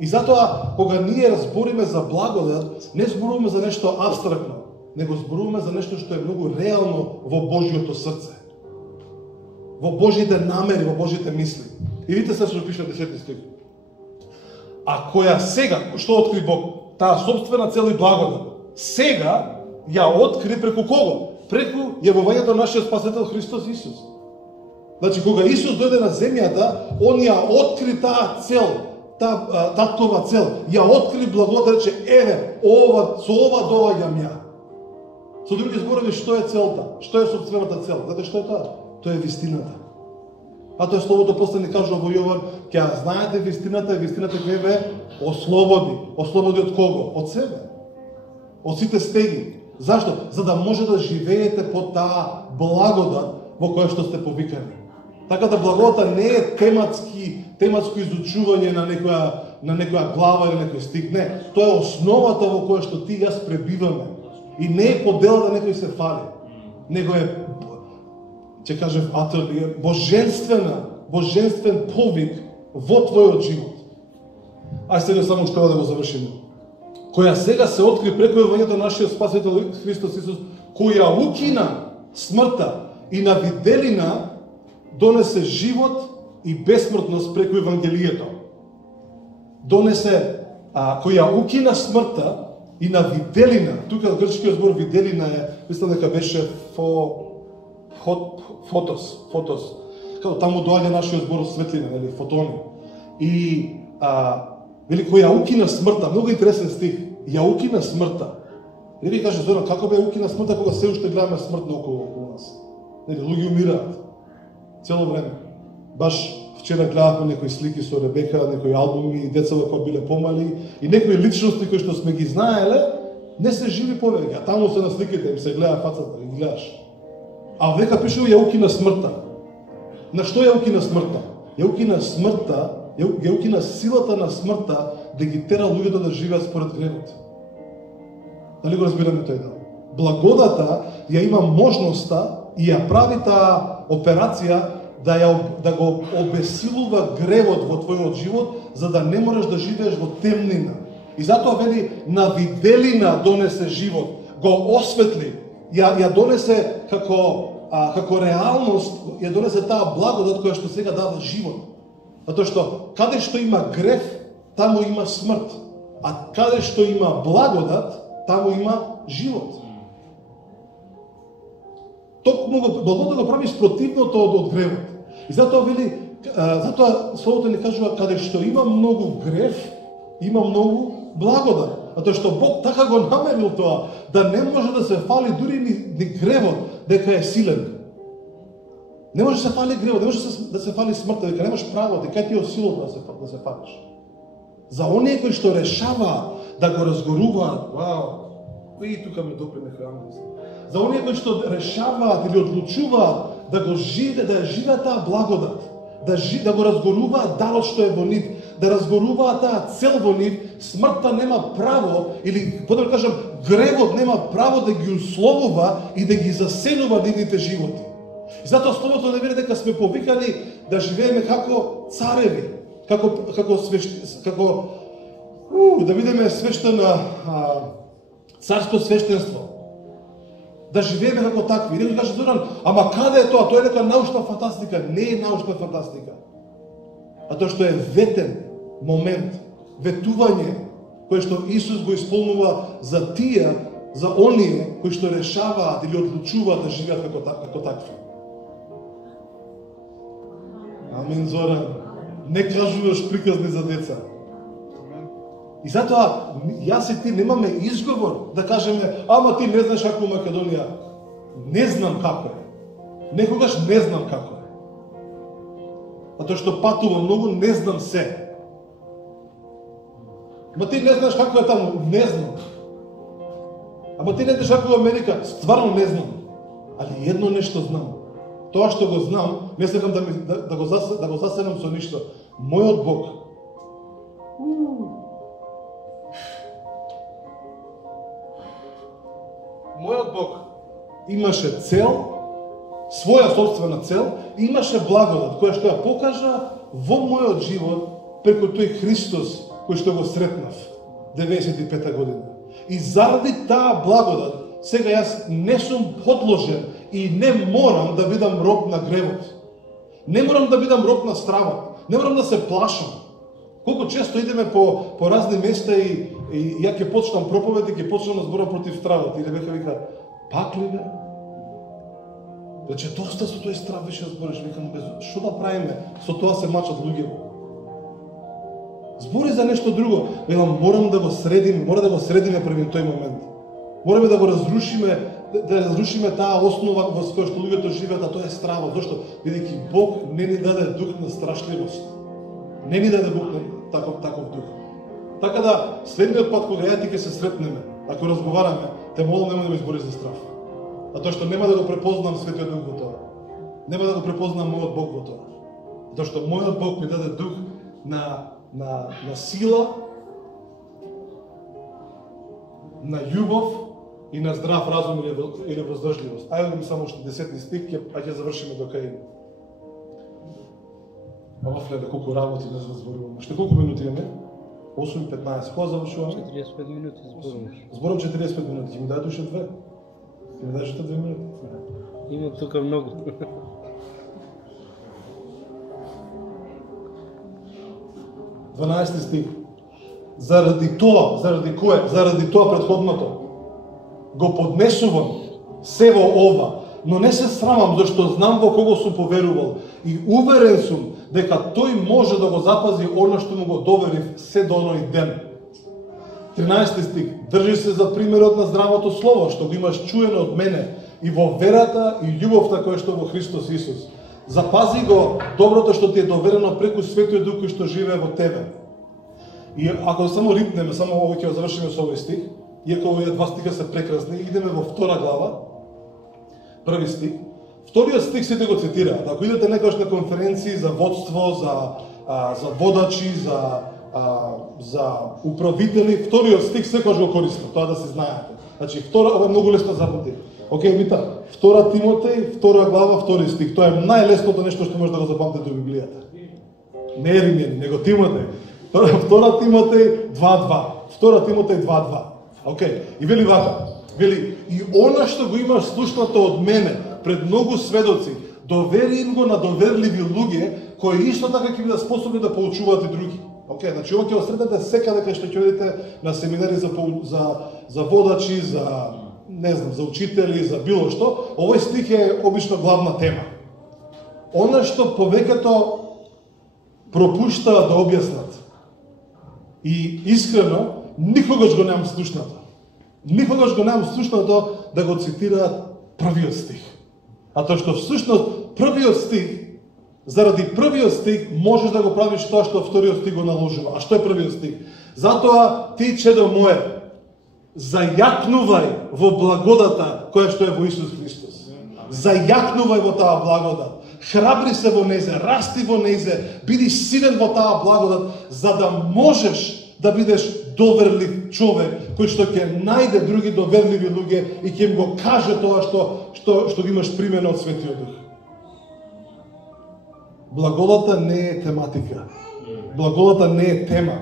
И затоа, кога ние разбориме за благодат, не зборуваме за нешто абстрактно, него зборуваме за нешто што е многу реално во Божјото срце, во Божите намери, во Божите мисли. И видите се што пише 10 стих. А која сега, што откри Бог? Таа собствена цел и благодат. Сега ја откри преку кого? Преку јавувањето на нашиот Спасител Христос Исус. Значи, кога Исус дојде на земјата, Он ја откри таа цел, таткова цел, ја откри благодат, рече, еве, со ова доаѓам ја. Со други зборови, што е целта? Што е собствената цел? Знаете што е тоа? Тоа е вистината. А тоа словото после ни кажува во Јован, ќе ја знаете вистината и вистината ќе ве ослободи. Ослободи од кого? Од себе. Од сите стеги. Зашто? За да може да живеете по таа благодат во која што сте повикани. Така да благодата не е тематско изучување на некоја глава или некој стих. Не, тоа е основата во која што ти и јас пребиваме. И не е подела да некој се фали. Него е, ќе кажем, божествен повик во твојот живот. Ај сега само што да го завршиме. Која сега се откри преку евањето на нашиот Спасител Христос Исус, која укина смртта и на виделина донесе живот и бесмртност преку Евангелието. Која укина смртта и на виделина, тука грчкиот збор виделина е, мислам дека беше фотос, како таму доаѓа нашиот збор светлина, нели, фотони. И вели која укина смртта, многу интересен стих. Ја укина смртта. Не ви каже Зоран, како бе укина смртта кога се уште гледаме смрт околу нас? Нели, луѓе умираат цело време. Баш вчера гледавме некои слики со Ребека, некои албуми и деца кои биле помали и некои личности кои што сме ги знаеле, не се живи повеќе. Таму се на сликите им се гледа фацата, ги гледаш. А века пишува ја укина смртта. На што ја укина смртта? Ја укина смртта, ја укина силата на смртта да ги тера луѓето да живеат според гревот. Дали го разбираме тој дел? Благодата ја има можноста и ја прави таа операција да го обесилува гревот во твојот живот, за да не можеш да живееш во темнина. И затоа вели на виделина донесе живот, го осветли, ја донесе како реалност, ја донесе таа благодат која што сега дава живот. Затоа што каде што има грев, таму има смрт, а каде што има благодат, таму има живот. Токму благодата го прави спротивното од гревот. И затоа Словото ни кажува, каде што има многу грев, има многу благодат. Затоа што Бог така го намерил тоа, да не може да се фали дури ни гревот, дека е силен. Не може да се фали гревот, не може да се фали смртта, дека немаш право, дека ти е силата да се фалиш. За оние кои што решава да го разгоруваат, кои тука ме допре некој ангел. За оние кои што решаваат или одлучуваат да го живеат таа благодат, да го разгоруваат дарот што е во нив, да разгоруваат таа цел во нив, смртта нема право, или подобро кажам, гревот нема право да ги условува и да ги засенува нивните животи. И затоа Словото не вели дека сме повикани да живееме како цареви, да бидеме свештена царско свештенство. Да живееме како такви. И некој каже, Зоран, ама каде е тоа? Тоа е нека научна фантастика. Не е научна фантастика. А тоа што е ветен момент, ветување, кое што Исус го исполнува за тие, за оние кои што решаваат или одлучуваат да живеат како такви. Амин, Зоран. Не кажуваш приказни за деца. И затоа, јас и ти немаме изговор да кажеме, ама ти не знаеш како у Македонија. Не знам како е. Некогаш не знам како е. Затоа што патувам многу, не знам се. Ама ти не знаеш како е таму. Не знам. Ама ти не знаеш како е Америка. Стварно не знам. Али едно нешто знам. Тоа што го знам, не сакам да го заседам со ништо. Мојот Бог, имаше цел, своја собствена цел, и имаше благодат, која што ја покажа во мојот живот преку тој Христос кој што го сретнав 95-та година. И заради таа благодат, сега јас не сум подложен и не морам да бидам роб на гревот. Не морам да бидам роб на стравот. Не морам да се плашам. Колку често идеме по разни места и ја ќе почнам проповед и ќе почнам да зборам против стравот. И Ребека вика, пак ли бе? Рече, доста со тој страв више да збориш. Викам, што да правиме? Со тоа се мачат луѓе. Збори за нешто друго. Викам, мора да го средиме први тој момент. Мораме да го разрушиме, да разрушиме таа основа во која што луѓето живеат, а тоа е стравот. Зошто? Бидејќи Бог не ни даде дух на страшливост. Не ни даде Бог на таков дух. Така да, следниот пат кога ја ти ќе се сретнеме, ако разговараме, те молам немој да ме избори за страв. Затоа што нема да го препознам Светиот Дух во тоа. нема да го препознам мојот Бог во тоа. Затоа што мојот Бог ми даде дух на сила, на љубов и на здрав разум или воздржливост. Ајде ми само уште 10 стих, па ќе завршиме до кај. Офле да колку работи не зборуваме. Ште колку минути имаме? 8:15. Кога завршуваме? 45 минути зборуваш. Зборам 45 минути. Ќе ми даде уште 2? Ќе ми дадеш уште 2 минути? Има тука многу. 12 стих. Заради тоа, заради кое? Заради тоа претходното. Го поднесувам се во ова, но не се срамам, зашто знам во кого сум поверувал и уверен сум дека тој може да го запази она што му го доверив се до оној ден. 13 стих. Држи се за примерот на здравото слово, што го имаш чуено од мене, и во верата и љубовта која што во Христос Исус. Запази го доброто што ти е доверено преку Светиот Дух кој што живее во тебе. И ако само рипнеме, само овој ќе завршиме со овој стих, иако овие два стиха се прекрасни, идеме во втора глава, први стих. Вториот стих сите го цитираат. Ако идете некојаш на конференции за водство, за водачи, за управители, вториот стих секогаш го користам, тоа да се знаете. Значи, ова е многу лесно запомнити. Океј, вита, 2 Тимотеј, 2 глава, 2 стих. Тоа е најлесното нешто што може да го запамтите во Библијата. Не е Римјани, него Тимотеј. 2 Тимотеј 2.2. 2 Тимотеј 2.2. Океј, и вели вака. Вели, и она што го имаш слушнато од мене пред многу сведоци, довери им го на доверливи луѓе, кои исто така ќе бидат способни да поучуваат и други. Океј, значи ова ќе го сретнете секаде кај што ќе одите на семинари за водачи, за не знам, за учители, за било што. Овој стих е обично главна тема. Она што повеќето пропуштаат да објаснат. И искрено, никогаш го немам слушнато. Никогаш го немам слушнато да го цитираат првиот стих. А тоа што всушност првиот стих, заради првиот стих можеш да го правиш тоа што вториот стих го наложува. А што е првиот стих? Затоа ти, чедо мое, зајакнувај во благодата која што е во Исус Христос. Зајакнувај во таа благодат. Храбри се во нејзе, расти во нејзе, биди силен во таа благодат, за да можеш да бидеш доверлив човек, кој што ќе најде други доверливи луѓе и ќе им го каже тоа што ги имаш примено од Светиот Дух. Благодата не е тематика. Благодата не е тема.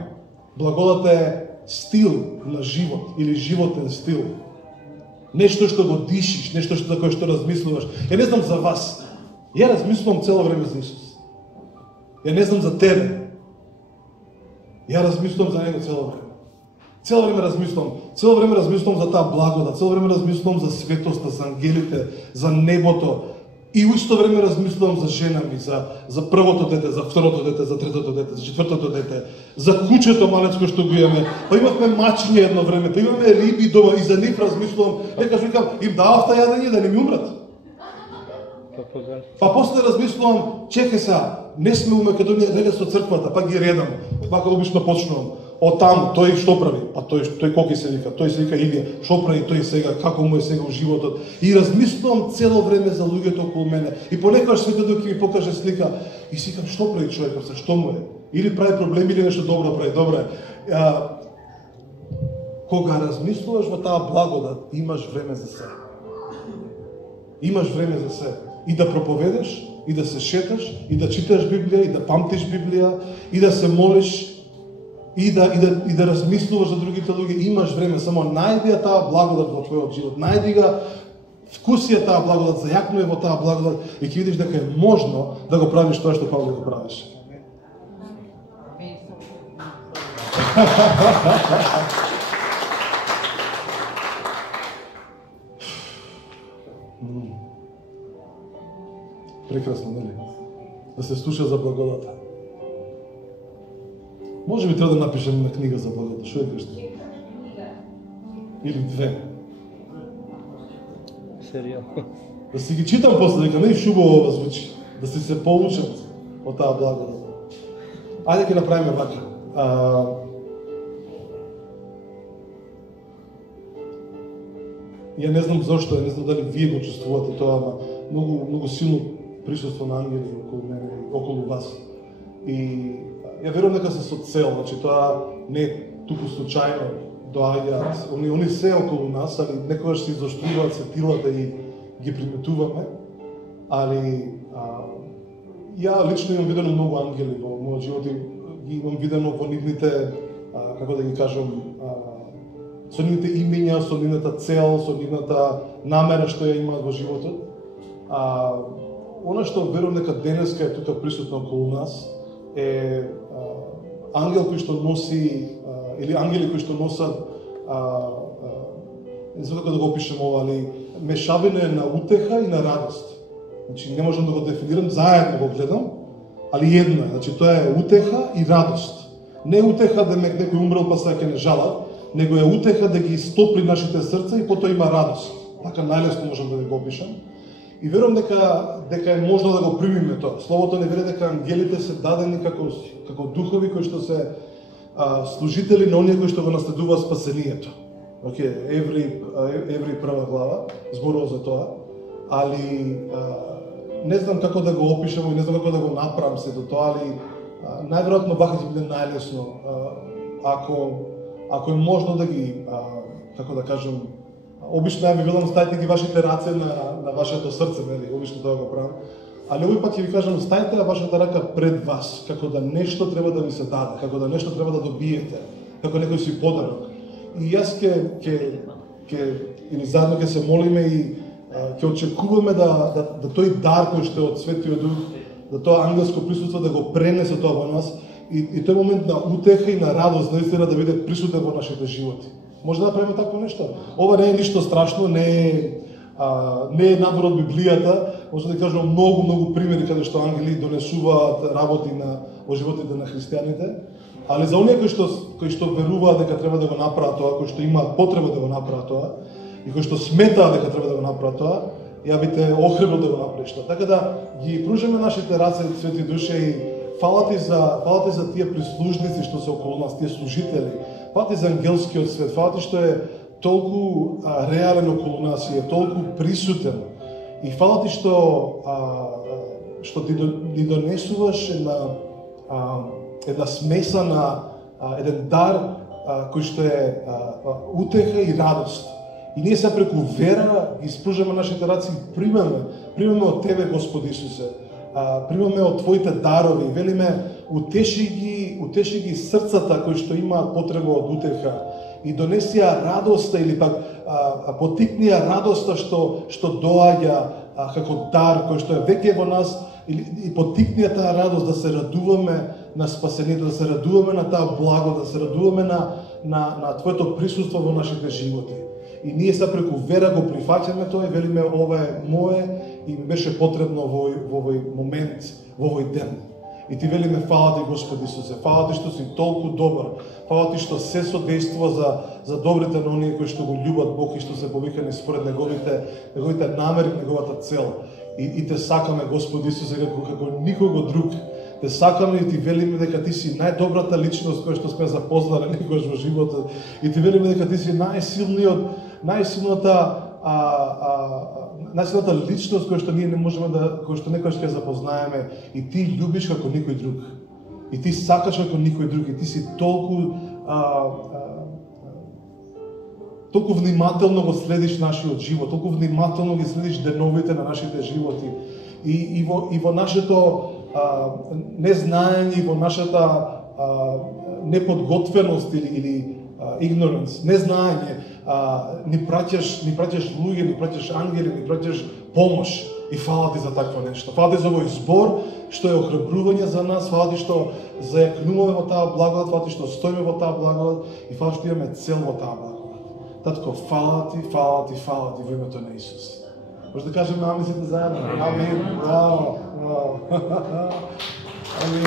Благодата е стил на живот или животен стил. Нешто што го дишиш, нешто за кое што размислуваш. Ја не знам за вас. Ја размислувам цело време за Исус. Ја не знам за тебе. Ја размислувам за Него цело време. Цело време размислувам за таа благодат, цело време размислувам за светоста, за ангелите, за небото. И у исто време размислувам за жена ми, за првото дете, за второто дете, за третото дете, за четвртото дете, за кучето малецко што го имаме. Па имавме мачиња едно време, па имаме риби дома и за нив размислувам. Некаш викам, им давав та јадење да не ми умрат. Па после размислувам, чекај сега, не сме у Македонија, не со црквата, па ги редам. Пака обично почнувам. Од таму, тој што прави? Па тој кој се вика? Тој се вика Илија. Што прави тој сега? Како му е сега животот? И размислувам цело време за луѓето околу мене. И понекогаш Светиот Дух ќе ми покаже слика и си викам што прави човекот, што му е? Или прави проблеми или нешто добро прави. Добре. Кога размислуваш во таа благодат, имаш време за се. Имаш време за се. И да проповедаш, и да се шеташ, и да читаш Библија, и да памтиш Библија, и да се молиш, и да размислуваш за другите луѓе. Имаш време, само најди ја таа благодат во твојот живот. Најди ga, вкуси ја таа благодат, зајакнуј во таа благодат и ќе видиш дека е можно да го правиш тоа што Павле го правиш. Прекрасно, нели? Да се слуша за благодата. Може би треба да напишем на книга за благодата. Што е кажете? Или 2. Серијално. Да си ги читам после, дека не шубаво ова звучи. Да си се поучат од таа благодат. Ајде ќе направиме вака. Ја не знам зошто, не знам дали вие го чувствувате тоа, ама многу силно присуство на ангели околу мене и околу вас. И ја верувам дека се со цел, значи тоа не е туку случајно доаѓаат, они се околу нас, али некогаш се изоштриваат сетилата и ги приметуваме, али ја лично имам видено многу ангели во мојот живот и ги имам видено во нивните, како да ги кажам, со нивните имења, со нивната цел, со нивната намера што ја имаат во животот. Она што верувам дека денеска е тука присутно околу нас е ангел кој што носи, или ангели кои што носат, не знам како да го опишем ова, али мешавина на утеха и на радост. Значи, не можам да го дефинирам, заедно го гледам, али едно е. Значи, тоа е утеха и радост. Не утеха да некој умрел па сега ќе не жалат, него е утеха да ги стопли нашите срца и потоа има радост. Така најлесно можам да го опишам. И верувам дека е можно да го примиме тоа. Словото не вели дека ангелите се дадени како духови кои што се служители на оние кои што го наследуваат спасението. Евреи прва глава зборува за тоа, али не знам како да го опишам и не знам како да го направам сето тоа, али најверојатно вака ќе биде најлесно ако е можно да ги, како да кажам, обично ја ви велам ставите ги вашите раце на вашето срце, нели, обично тоа го правам. Али овој пат ќе ви кажам, ставите вашата рака пред вас, како да нешто треба да ви се даде, како да нешто треба да добиете, како некој си подарок. И јас или заедно ќе се молиме и ќе очекуваме да тој дар кој што е од Светиот Дух, да тоа ангелско присуство да го пренесе тоа во нас и тој момент на утеха и на радост наистина да биде присутен во нашите животи. Може да направиме такво нешто. Ова не е ништо страшно, не е надвор од Библијата, може да кажам многу примери каде што ангели донесуваат работи во животите на христијаните, али за оние кои што веруваат дека треба да го направат тоа, кои што имаат потреба да го направат тоа и кои што сметаат дека треба да го направат тоа, ја би те охребрил да го направиш тоа. Така да ги пружиме нашите раце, Свети Душе, и фала ти за тие прислужници што се околу нас, тие служители. Фала ти за ангелскиот свет, фала ти што е толку реален околу нас и е толку присутен. И фала ти што ти донесуваш една смесана, еден дар кој што е утеха и радост. И ние се преку вера испружаме нашите раци и примаме од Тебе, Господи Исусе. Примаме од Твоите дарови, велиме, утеши ги срцата кои што имаат потреба од утеха и донесија радоста или пак потикнија радоста што доаѓа како дар кој што е веќе во нас и потикнија таа радост да се радуваме на спасението, да се радуваме на таа благо, да се радуваме на Твоето присуство во нашите животи. И ние се преку вера го прифаќаме тоа и велиме, ова е мое и ми беше потребно во овој момент, во овој ден. И ти велиме, фала ти, Господи Исусе, фала ти што си толку добар, фала ти што се содействува за добрите на оние кои што го љубат Бог и што се повикани според неговите намери, неговата цел. И те сакаме, Господи Исусе, како никого друг. Те сакаме и ти велиме дека ти си најдобрата личност која што сме запознали некојаш во животот. И ти велиме дека ти си најсилната личност која што ние не можеме која што некојаш ќе запознаеме, и ти љубиш како никој друг. И ти сакаш како никој друг, и ти си толку внимателно го следиш нашиот живот, толку внимателно ги следиш деновите на нашите животи. И во нашето незнаење, во нашата неподготвеност или ignorance, незнаење, ни праќаш луѓе, ни праќаш ангели, ни праќаш помош. И фала ти за такво нешто. Фала ти за овој збор, што е охрабрување за нас, фала ти што зајакнуваме во таа благодат, фала ти што стоиме во таа благодат и фала што имаме цел во таа благодат. Татко, фала ти во името на Исус. Може да кажеме амин сите заедно? Амин. Амин.